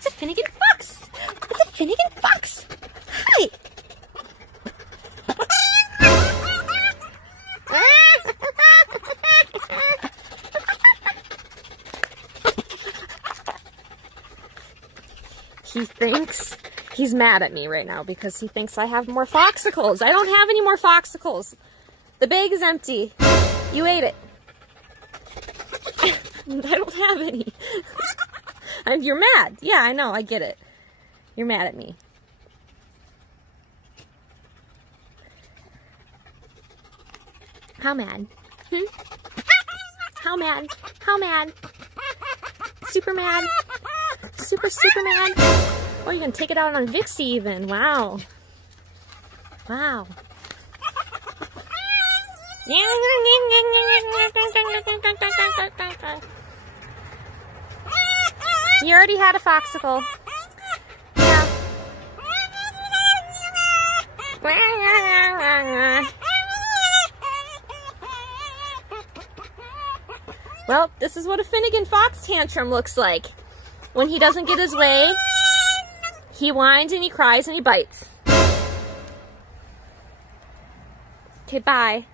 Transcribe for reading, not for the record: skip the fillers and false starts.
It's a Finnegan fox. It's a Finnegan fox. Hi. He thinks he's mad at me right now because he thinks I have more foxicles. I don't have any more foxicles. The bag is empty. You ate it. I don't have any. And you're mad. Yeah, I know. I get it. You're mad at me. How mad? How mad? How mad? Super mad? Super mad? Oh, you're gonna take it out on Vixie even. Wow. Wow. You already had a foxicle. Yeah. Well, this is what a Finnegan fox tantrum looks like. When he doesn't get his way, he whines and he cries and he bites. Okay, bye.